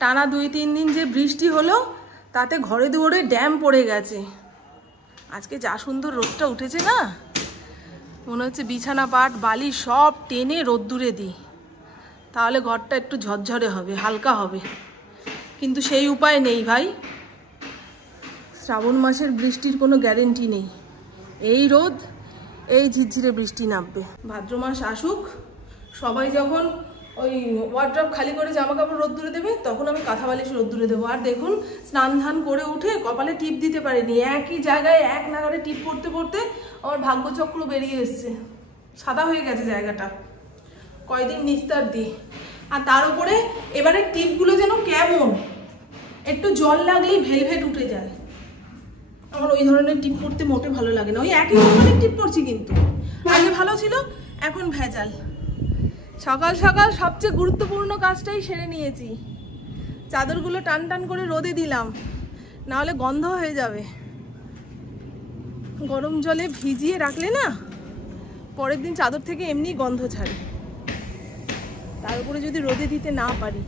টানা 2-3 দিন যে বৃষ্টি হলো তাতে ঘরে দুয়ারে ড্যাম পড়ে গেছে। আজকে যা সুন্দর রোদটা উঠেছে না, মনে হচ্ছে বিছানা পাট বালি সব টেনে রোদ্দুরে দিই, তাহলে ঘরটা একটু ঝরঝরে হবে, হালকা হবে। কিন্তু সেই উপায় নেই ভাই। শ্রাবণ মাসের বৃষ্টির কোনো গ্যারেন্টি নেই। এই রোদ, এই ঝিরঝিরে বৃষ্টি নামবে। ভাদ্র মাস আসুক, সবাই যখন ওই ওয়ার্ড্রপ খালি করে জামা কাপড় রোদ্দুরে দেবে, তখন আমি কাঁথা বালিশ রোদ্দুরে দেবো। আর দেখুন, স্নান ধান করে উঠে কপালে টিপ দিতে পারিনি, একই জায়গায় এক নাগারে টিপ পড়তে পড়তে আমার ভাগ্যচক্র বেরিয়ে এসছে, সাদা হয়ে গেছে জায়গাটা। কয়দিন নিস্তার দিই। আর তার উপরে এবারে টিপগুলো যেন কেমন, একটু জল লাগলেই ভেলভেট উঠে যায়। আমার ওই ধরনের টিপ পড়তে মোটে ভালো লাগে না। ওই একই ধরনের টিপ পড়ছি, কিন্তু আগে ভালো ছিল, এখন ভেজাল। সকাল সকাল সবচেয়ে গুরুত্বপূর্ণ কাজটাই সেরে নিয়েছি। চাদরগুলো টান টান করে রোদে দিলাম, নাহলে গন্ধ হয়ে যাবে। গরম জলে ভিজিয়ে রাখলে না, পরের দিন চাদর থেকে এমনি গন্ধ ছাড়ে। তার উপরে যদি রোদে দিতে না পারি,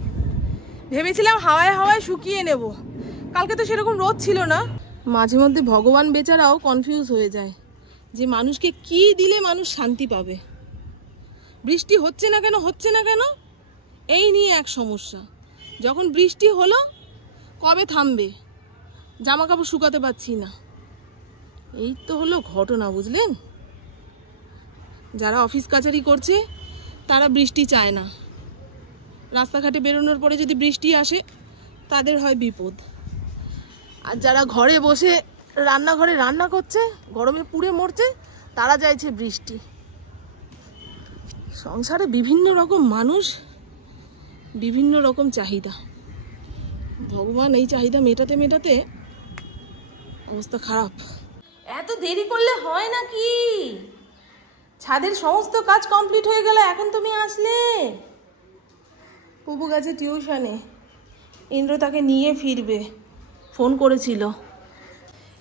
ভেবেছিলাম হাওয়ায় হাওয়ায় শুকিয়ে নেব। কালকে তো সেরকম রোদ ছিল না। মাঝে মধ্যে ভগবান বেচারাও কনফিউজ হয়ে যায় যে মানুষকে কি দিলে মানুষ শান্তি পাবে। বৃষ্টি হচ্ছে না কেন, হচ্ছে না কেন, এই নিয়ে এক সমস্যা। যখন বৃষ্টি হলো, কবে থামবে, জামা কাপড় শুকাতে পারছি না, এই তো হলো ঘটনা, বুঝলেন? যারা অফিস কাচারি করছে তারা বৃষ্টি চায় না। রাস্তাঘাটে বেরোনোর পরে যদি বৃষ্টি আসে, তাদের হয় বিপদ। আর যারা ঘরে বসে রান্নাঘরে রান্না করছে, গরমে পুড়ে মরছে, তারা চাইছে বৃষ্টি। সংসারে বিভিন্ন রকম মানুষ, বিভিন্ন রকম চাহিদা। ভগবান এই চাহিদা মেটাতে মেটাতে অবস্থা খারাপ। এত দেরি করলে হয় নাকি? ছাদের সমস্ত কাজ কমপ্লিট হয়ে গেল, এখন তুমি আসলে। পুপু গেছে টিউশনে, ইন্দ্র তাকে নিয়ে ফিরবে, ফোন করেছিল।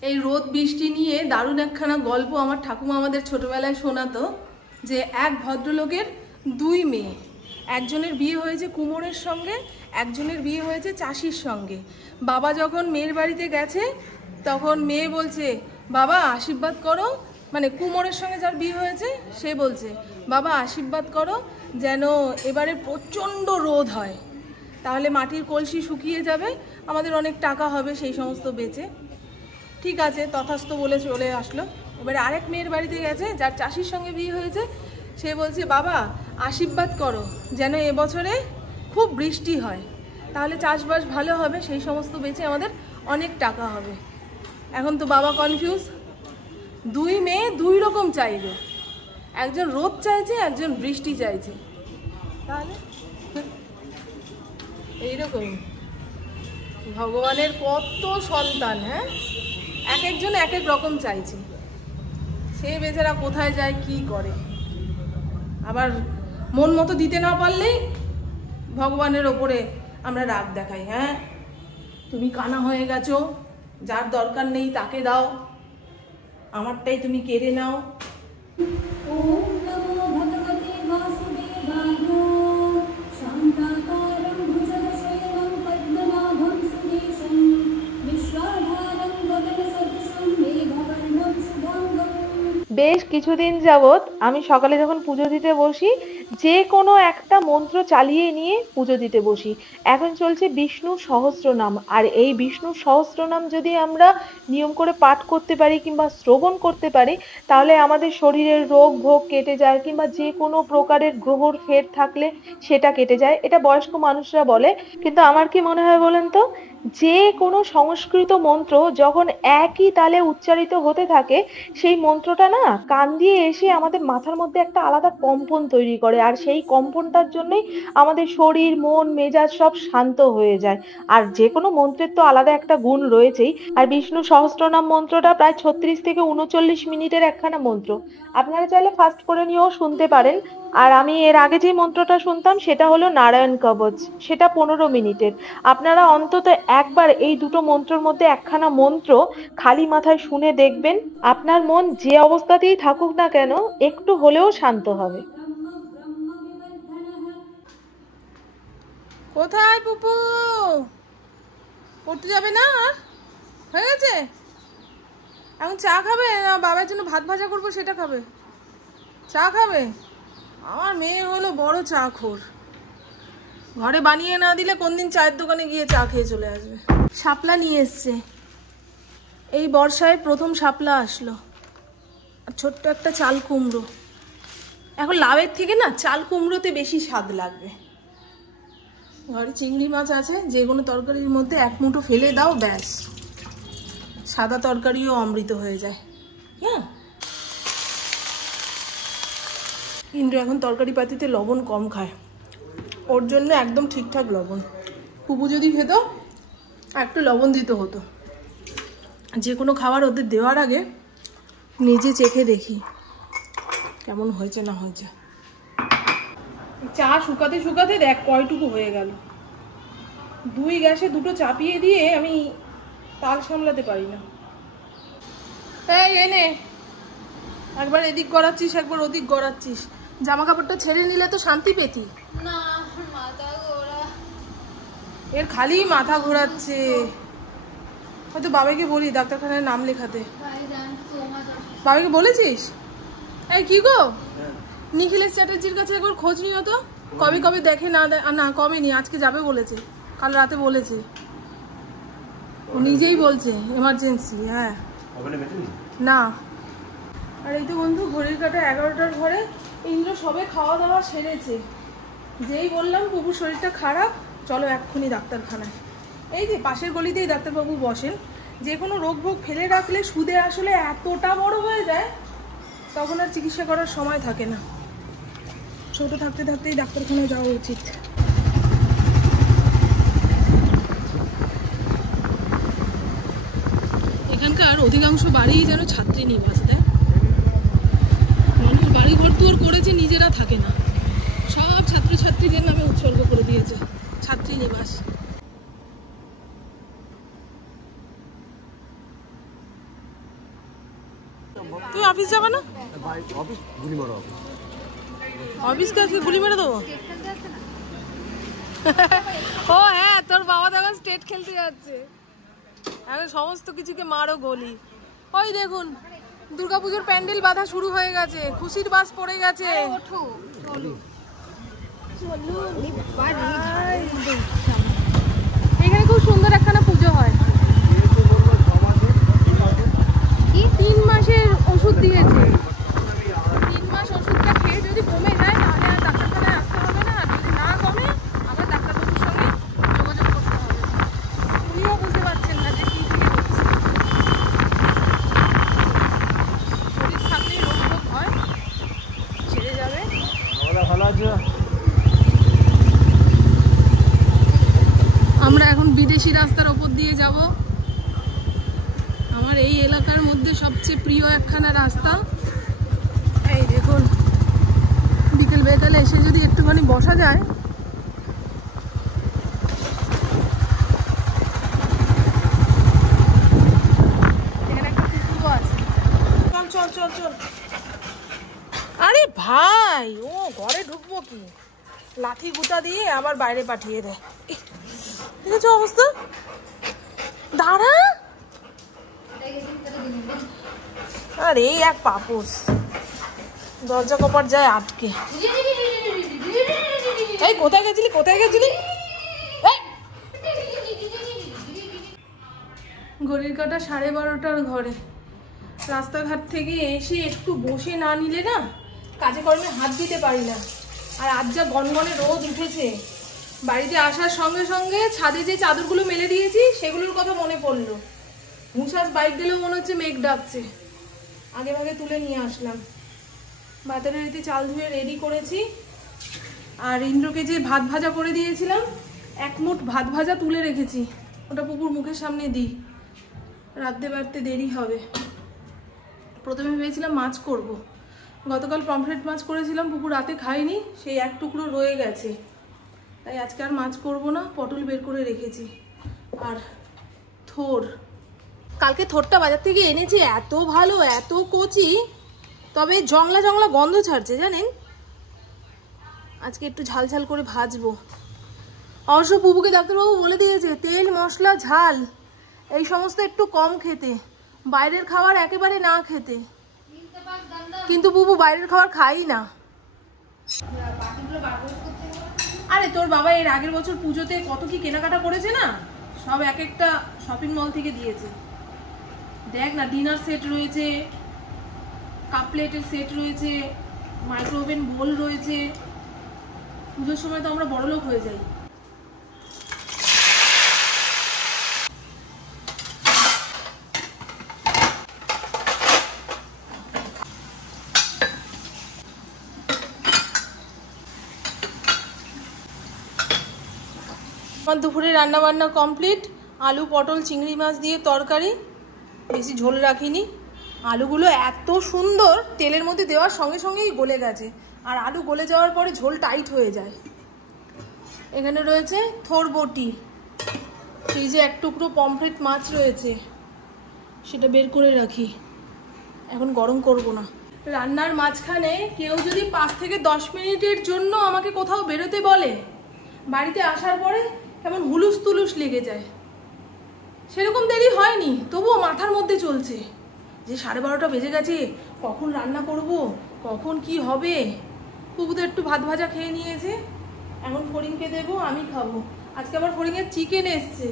এই রোদ বৃষ্টি নিয়ে দারুণ একখানা গল্প আমার ঠাকুমা আমাদের ছোটবেলায় শোনাতো, যে এক ভদ্রলোকের 2 মেয়ে। একজনের বিয়ে হয়েছে কুমোরের সঙ্গে, একজনের বিয়ে হয়েছে চাষির সঙ্গে। বাবা যখন মেয়ের বাড়িতে গেছে, তখন মেয়ে বলছে, বাবা আশীর্বাদ করো, মানে কুমোরের সঙ্গে যার বিয়ে হয়েছে সে বলছে, বাবা আশীর্বাদ করো যেন এবারে প্রচণ্ড রোদ হয়, তাহলে মাটির কলসি শুকিয়ে যাবে, আমাদের অনেক টাকা হবে সেই সমস্ত বেচে। ঠিক আছে, তথাস্তু বলে চলে আসলো। এবারে আরেক মেয়ের বাড়িতে গেছে, যার চাষির সঙ্গে বিয়ে হয়েছে, সে বলছে, বাবা আশীর্বাদ করো যেন এবছরে খুব বৃষ্টি হয়, তাহলে চাষবাস ভালো হবে, সেই সমস্ত বেচে আমাদের অনেক টাকা হবে। এখন তো বাবা কনফিউজ, 2 মেয়ে 2 রকম চাইবে, একজন রোদ চাইছে, একজন বৃষ্টি চাইছে। তাহলে এইরকম ভগবানের কত সন্তান, হ্যাঁ, এক একজন এক এক রকম চাইছে। সে বেচারা কোথায় যায়, কি করে। আবার মন মতো দিতে না পারলেই ভগবানের ওপরে আমরা রাগ দেখাই, হ্যাঁ তুমি কানা হয়ে গেছো, যার দরকার নেই তাকে দাও, আমারটাই তুমি কেড়ে নাও। বেশ কিছুদিন যাবৎ আমি সকালে যখন পুজো দিতে বসি, যে কোনো একটা মন্ত্র চালিয়ে নিয়ে পুজো দিতে বসি। এখন চলছে বিষ্ণু সহস্রনাম, আর এই বিষ্ণু সহস্রনাম যদি আমরা নিয়ম করে পাঠ করতে পারি কিংবা শ্রবণ করতে পারি, তাহলে আমাদের শরীরের রোগ ভোগ কেটে যায়, কিংবা যে কোনো প্রকারের গ্রহর ফের থাকলে সেটা কেটে যায়। এটা বয়স্ক মানুষরা বলে, কিন্তু আমার কি মনে হয় বলেন তো, যে কোনো সংস্কৃত মন্ত্র যখন একই তালে উচ্চারিত হতে থাকে, সেই মন্ত্রটা না কান দিয়ে এসে আমাদের মাথার মধ্যে একটা আলাদা কম্পন তৈরি করে, আর সেই কম্পনটার জন্যই আমাদের শরীর মন মেজাজ সব শান্ত হয়ে যায়। আর যে কোনো মন্ত্রের তো আলাদা একটা গুণ রয়েছেই। আর বিষ্ণু সহস্রনাম মন্ত্রটা প্রায় 36 থেকে 39 মিনিটের একখানা মন্ত্র। আপনারা চাইলে ফাস্ট করে নিয়েও শুনতে পারেন। আর আমি এর আগে যে মন্ত্রটা শুনতাম সেটা হলো নারায়ণ কবচ, সেটা 15 মিনিটের। আপনারা অন্তত একবার এই দুটো মন্ত্রের মধ্যে একখানা মন্ত্র খালি মাথায় শুনে দেখবেন, আপনার মন যে অবস্থাতেই থাকুক না কেন একটু হলেও শান্ত হবে। কোথায় পুপু? পড়তে যাবে না? আর হয়ে গেছে? এখন চা খাবে না বাবার জন্য ভাত ভাজা করবো সেটা খাবে? চা খাবে? আমার মেয়ে হলো বড় চা খোর, ঘরে বানিয়ে না দিলে কোনদিন চায়ের দোকানে গিয়ে চা খেয়ে চলে আসবে। শাপলা নিয়ে এসছে, এই বর্ষায় প্রথম শাপলা আসলো, আর ছোট্ট একটা চাল কুমড়ো। এখন লাউয়ের থেকে না চাল কুমড়োতে বেশি স্বাদ লাগবে। ঘরে চিংড়ি মাছ আছে, যে কোনো তরকারির মধ্যে এক মুঠো ফেলে দাও, ব্যাস সাদা তরকারিও অমৃত হয়ে যায়। হ্যাঁ, ইন্দ্র এখন তরকারি পাতিতে লবণ কম খায়, ওর জন্য একদম ঠিকঠাক লবণ। পুপু যদি খেত একটু লবণ দিতে হতো। যে কোনো খাবার ওদের দেওয়ার আগে নিজে চেখে দেখি কেমন হয়েছে না হয়েছে। চা শুকাতে শুকাতে দেখ কয়টুকু হয়ে গেল। 2 গ্যাসে 2টো চাপিয়ে দিয়ে আমি তাল সামলাতে পারি না। এই এনে একবার এদিক গড়াচ্ছিস একবার ওদিক গড়াচ্ছিস, জামা কাপড়টা ছেড়ে নিলে তো শান্তি পেতি না। মাথা ঘোরা, এর খালি মাথা ঘোরাচ্ছে। হয়তো বাবাকে বলি ডাক্তারখানায় নাম লেখাতে। বাবাকে বলেছিস? এই কি গো, নিখিলেশ চ্যাটার্জির কাছে একবার খোঁজ নিও তো, কবে কবে দেখে না না কবে নি, আজকে যাবে বলেছে, কাল রাতে বলেছে, ও নিজেই বলছে এমার্জেন্সি। হ্যাঁ না। আর এই তো বন্ধু ঘড়ির কাঁটা 11টার ঘরে। ইন্দ্র সবে খাওয়া দাওয়া সেরেছে, যেই বললাম পুপুর শরীরটা খারাপ, চলো এক্ষুনি ডাক্তারখানায়। এই যে পাশের গলিতেই ডাক্তারবাবু বসেন। যে কোনো রোগ ভোগ ফেলে রাখলে সুদে আসলে এতটা বড় হয়ে যায়, তখন আর চিকিৎসা করার সময় থাকে না। ছোট থাকতে থাকতেই ডাক্তারখানায় যাওয়া উচিত। এখানকার অধিকাংশ বাড়িই যেন ছাত্রী নিবাস। দেয় মানুষ বাড়ি ঘর তোর করেছে, নিজেরা থাকে না, সব ছাত্রছাত্রীদের নামে উৎসর্গ করে দিয়েছে ছাত্রী নিবাস। তুই অফিস যাবে না? অফিসকে আজকে গুলি মেরে দেবো। ও হ্যাঁ, তোর বাবা তো এখন স্টেট খেলতে যাচ্ছে, এখন সমস্ত কিছুকে মারো গলি। ওই দেখুন দুর্গাপুজোর প্যান্ডেল বাঁধা শুরু হয়ে গেছে, খুশির বাস পড়ে গেছে। এখানে খুব সুন্দর একখানা পুজো হয়। 3 মাসের ওষুধ দিয়েছে, 3 মাস ওষুধটা খেয়ে যদি কমে যায় তাহলে আর ডাক্তারখানায় আসতে হবে না, যদি না কমে আবার ডাক্তারবাবুর সঙ্গে যোগাযোগ করতে হবে। উনিও বুঝতে পারছেন না যে কি দিয়ে হচ্ছে। শরীর থাকলেই রোগ রোগ হয়, ছেড়ে যাবে। আমরা এখন বিদেশি রাস্তার ওপর দিয়ে যাব। আমার এই এলাকার মধ্যে সবচেয়ে প্রিয় একখানা রাস্তা। এই দেখুন বিকেল বেকালে এসে যদি একটুখানি বসা যায়, এখানে একটা পুকুরও আছে। চল চল চল চল। আরে ভাই, ও ঘরে ঢুকবো কি, লাঠি গুতা দিয়ে আবার বাইরে পাঠিয়ে দেয়। দেখেছো অবস্থা? দাঁড়া, আর এই এক পাপুস, দরজা কপাট যায় আটকে। এই কোথায় গেছিলি কোথায় গেছিলি? ঘড়ির কাঁটা 12:30টার ঘরে। রাস্তাঘাট থেকে এসে একটু বসে না নিলে না কাজে কর্মে হাত দিতে পারি না। আর আজ যা গনগনে রোদ উঠেছে, বাড়িতে আসার সঙ্গে সঙ্গে ছাদে যে চাদরগুলো মেলে দিয়েছি সেগুলোর কথা মনে পড়লো। হুঁশাস বাইক দিলেও মনে হচ্ছে মেঘ ডাকছে, আগে ভাগে তুলে নিয়ে আসলাম। ভাতের হাঁড়িতে চাল ধুয়ে রেডি করেছি। আর ইন্দ্রকে যে ভাত ভাজা করে দিয়েছিলাম, 1 মুঠ ভাত ভাজা তুলে রেখেছি, ওটা পুকুর মুখের সামনে দিই, রাঁধতে বাড়তে দেরি হবে। প্রথমে ভেবেছিলাম মাছ করব, গতকাল পমফ্রেট মাছ করেছিলাম, পুকুর রাতে খাইনি, সেই 1 টুকরো রয়ে গেছে, তাই আজকে আর মাছ করব না, পটল বের করে রেখেছি। আর থোর, কালকে থোরটা বাজার থেকে এনেছি, এত ভালো এত কচি, তবে জংলা জংলা গন্ধ ছাড়ছে জানেন। আজকে একটু ঝাল ঝাল করে ভাজবো। অবশ্য বুবুকে ডাক্তারবাবু বলে দিয়েছে তেল মশলা ঝাল এই সমস্ত একটু কম খেতে, বাইরের খাবার একেবারে না খেতে। কিন্তু বুবু বাইরের খাবার খাই না। আরে তোর বাবা এর আগের বছর পুজোতে কত কি কেনাকাটা করেছে না, সব এক একটা শপিং মল থেকে দিয়েছে। দেখ না, ডিনার সেট রয়েছে, কাপ প্লেটের সেট রয়েছে, মাইক্রোওভেন বোল রয়েছে। পুজোর সময় তো আমরা বড়লোক হয়ে যাই। আমার দুপুরে রান্না বান্না কমপ্লিট। আলু পটল চিংড়ি মাছ দিয়ে তরকারি, বেশি ঝোল রাখিনি। আলুগুলো এত সুন্দর তেলের মধ্যে দেওয়ার সঙ্গে সঙ্গেই গলে গেছে, আর আলু গলে যাওয়ার পরে ঝোল টাইট হয়ে যায়। এখানে রয়েছে থোর বটি, ফ্রিজে এক টুকরো পমফ্রেট মাছ রয়েছে, সেটা বের করে রাখি, এখন গরম করব না। রান্নার মাঝখানে কেউ যদি 5 থেকে 10 মিনিটের জন্য আমাকে কোথাও বেরোতে বলে, বাড়িতে আসার পরে কেমন হুলুস তুলুস লেগে যায়। সেরকম দেরি হয়নি, তবুও মাথার মধ্যে চলছে যে 12:30 বেজে গেছে, কখন রান্না করব, কখন কি হবে। পুবু তো একটু ভাত ভাজা খেয়ে নিয়েছে, এখন ফড়িংকে দেবো, আমি খাবো। আজকে আবার ফড়িংয়ের চিকেন এসছে,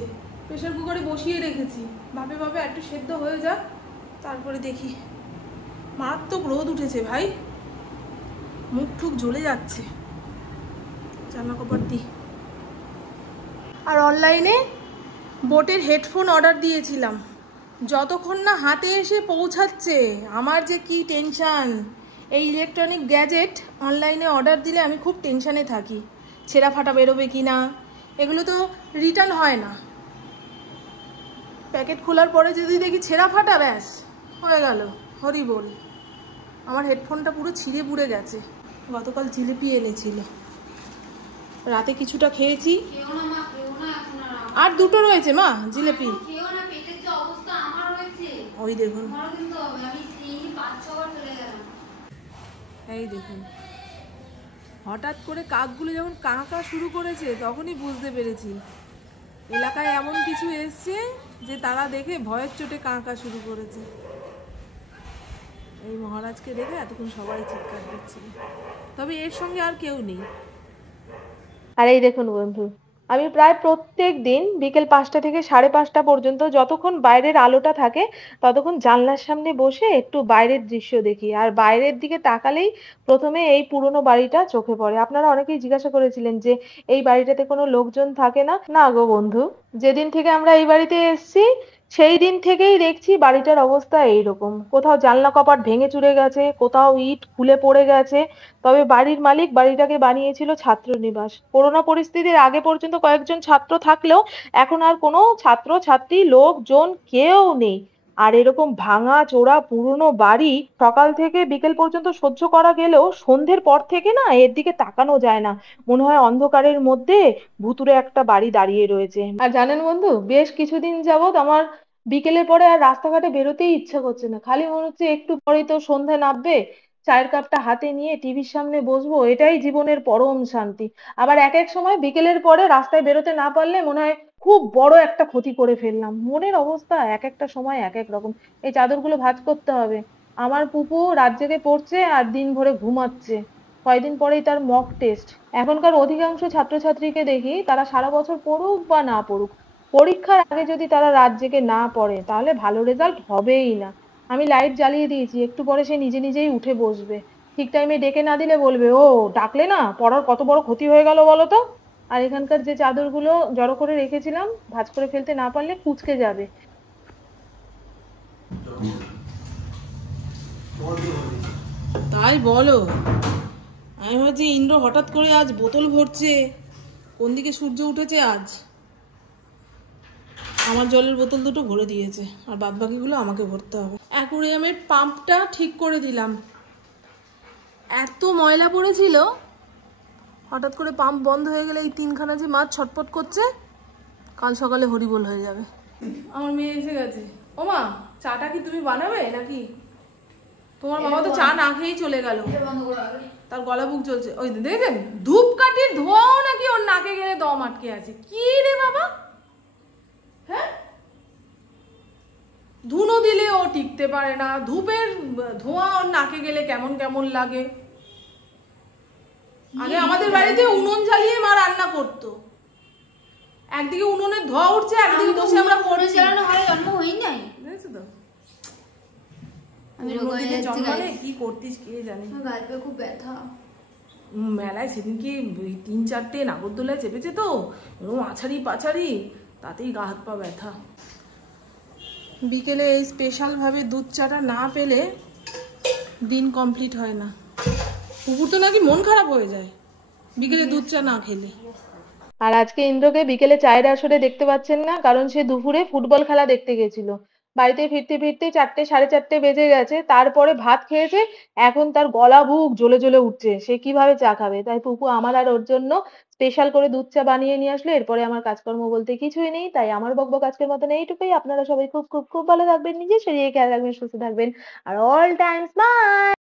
প্রেশার কুকারে বসিয়ে রেখেছি, ভাবে ভাবে একটু সেদ্ধ হয়ে যাক, তারপরে দেখি। মারাত্মক রোদ উঠেছে ভাই, মুখ ঠুক জ্বলে যাচ্ছে। জামা কাপড় দিই। আর অনলাইনে বোটের হেডফোন অর্ডার দিয়েছিলাম, যতক্ষণ না হাতে এসে পৌঁছাচ্ছে আমার যে কি টেনশান। এই ইলেকট্রনিক গ্যাজেট অনলাইনে অর্ডার দিলে আমি খুব টেনশানে থাকি, ছেঁড়া ফাটা বেরোবে কি না। এগুলো তো রিটার্ন হয় না, প্যাকেট খোলার পরে যদি দেখি ছেঁড়া ফাটা, ব্যাস হয়ে গেল হরি বল। আমার হেডফোনটা পুরো ছিঁড়ে পুড়ে গেছে। গতকাল জিলিপি এনেছিল, রাতে কিছুটা খেয়েছি, আর দুটো রয়েছে মা জিলিপি। ওই দেখুন, এই দেখুন, হঠাৎ করে কাকগুলো যখন কাঁকা শুরু করেছে তখনই বুঝতে পেরেছি এলাকায় এমন কিছু এসছে যে তারা দেখে ভয়ের চোটে কাঁকা শুরু করেছে। এই মহারাজকে দেখে এতক্ষণ সবাই চিৎকার দিচ্ছিল, তবে এর সঙ্গে আর কেউ নেই। আর এই দেখুন বন্ধু, আমি প্রায় প্রত্যেক দিন বিকেল 5টা থেকে 5:30 পর্যন্ত যতক্ষণ বাইরের আলোটা থাকে ততক্ষণ জানলার সামনে বসে একটু বাইরের দৃশ্য দেখি। আর বাইরের দিকে তাকালেই প্রথমে এই পুরোনো বাড়িটা চোখে পড়ে। আপনারা অনেকেই জিজ্ঞাসা করেছিলেন যে এই বাড়িটাতে কোনো লোকজন থাকে না। না গো বন্ধু, যেদিন থেকে আমরা এই বাড়িতে এসেছি সেই দিন থেকেই দেখছি বাড়িটার অবস্থা এইরকম। কোথাও জানলা কপাট ভেঙে চুরে গেছে, কোথাও ইট খুলে পড়ে গেছে। তবে বাড়ির মালিক বাড়িটাকে বানিয়েছিল ছাত্রনিবাস। করোনা পরিস্থিতির আগে পর্যন্ত কয়েকজন ছাত্র থাকলেও এখন আর কোনো ছাত্র ছাত্রী লোকজন কেউ নেই। আর এরকম ভাঙা চোরা পুরনো বাড়ি সকাল থেকে বিকেল পর্যন্ত সহ্য করা গেলেও সন্ধ্যের পর থেকে না এর দিকে তাকানো যায় না, মনে হয় অন্ধকারের মধ্যে ভুতুড়ে একটা বাড়ি দাঁড়িয়ে রয়েছে। আর জানেন বন্ধু, বেশ কিছুদিন যাবত আমার বিকেলের পরে আর রাস্তাঘাটে বেরোতেই ইচ্ছা করছে না। খালি মনে হচ্ছে একটু পরেই তো সন্ধ্যা নামবে, চায়ের কাপটা হাতে নিয়ে টিভির সামনে বসবো, এটাই জীবনের পরম শান্তি। আবার এক এক সময় বিকেলের পরে রাস্তায় বেরোতে না পারলে মনে হয় খুব বড় একটা ক্ষতি করে ফেললাম। মনের অবস্থা এক একটা সময় এক এক রকম। এই চাদরগুলো ভাঁজ করতে হবে। আমার পুপু রাত জেগে পড়ছে আর দিন ভরে ঘুমাচ্ছে, কয়দিন পরেই তার মক টেস্ট। এখনকার অধিকাংশ ছাত্রছাত্রীকে দেখি তারা সারা বছর পড়ুক বা না পড়ুক, পরীক্ষার আগে যদি তারা রাত জেগে না পড়ে তাহলে ভালো রেজাল্ট হবেই না। আমি লাইট জ্বালিয়ে দিয়েছি, একটু পরে সে নিজে নিজেই উঠে বসবে। ঠিক টাইমে ডেকে না দিলে বলবে, ও ডাকলে না, পড়ার কত বড় ক্ষতি হয়ে গেল বলো তো। আর এখানকার যে চাদরগুলো জড়ো করে রেখেছিলাম ভাঁজ করে ফেলতে না পারলে কুঁচকে যাবে। তাই বলো, আমি ভাবছি ইন্দ্র হঠাৎ করে আজ বোতল ভরছে, কোন দিকে সূর্য উঠেছে আজ। আমার জলের বোতল দুটো ভরে দিয়েছে, আর বাদ বাকিগুলো আমাকে ভরতে হবে। অ্যাকুরিয়ামের পাম্পটা ঠিক করে দিলাম, এত ময়লা পড়েছিল, হঠাৎ করে পাম্প বন্ধ হয়ে গেলে এই 3খানা যে মাছ ছটপট করছে, কাল সকালে হরিবোল হয়ে যাবে। আমার মেয়ে এসে গেছে। ও মা, চাটা কি তুমি বানাবে নাকি? তোমার বাবা তো চা না খেয়েই চলে গেল। তার গলা বুক চলছে। ওই দেখেন ধূপকাঠির ধোঁয়াও নাকি ওর নাকে গেলে দম আটকে আছে। কি রে বাবা, হ্যাঁ ধুনো দিলে ও টিকতে পারে না, ধূপের ধোঁয়া ওর নাকে গেলে কেমন কেমন লাগে। আগে আমাদের বাড়িতে উনুন জ্বালিয়ে মা রান্না করতো, একদিকে উনুনের ধোঁয়া উঠছে, একদিকে বসে আমরা পড়েছি। জন্ম হই নাই, বুঝেছো তো, আমি জন্মালে কি করতিস কে জানে। গায়ে খুব ব্যথা। মেলায় সেদিনকে 3-4টে নাগরদোলায় চেপেছে তো, আছাড়ি পাছাড়ি, তাতেই গা হাত পা ব্যথা। বিকেলে এই স্পেশালভাবে দুধ চাটা না পেলে দিন কমপ্লিট হয় না। কুকুর তো নাকি মন খারাপ হয়ে যায় বিকেলে দুধ চা না খেলে। আর আজকে ইন্দ্রকে বিকেলে চায়ের আসরে দেখতে পাচ্ছেন না, কারণ সে দুপুরে ফুটবল খেলা দেখতে গেছিল। বাড়িতে ফিরতে ফিরতে 4টে 4:30 বেজে গেছে, তারপরে ভাত খেয়েছে। এখন তার গলা বুক জ্বলে জ্বলে উঠছে, সে কিভাবে চা খাবে। তাই পুপু আমার আর ওর জন্য স্পেশাল করে দুধ চা বানিয়ে নিয়ে আসলো। এরপরে আমার কাজকর্ম বলতে কিছুই নেই, তাই আমার বকবক আজকের মতন এইটুকুই। আপনারা সবাই খুব খুব খুব ভালো থাকবেন, নিজের শরীরে খেয়াল রাখবেন, সুস্থ থাকবেন, আর অল টাইম স্মাইল।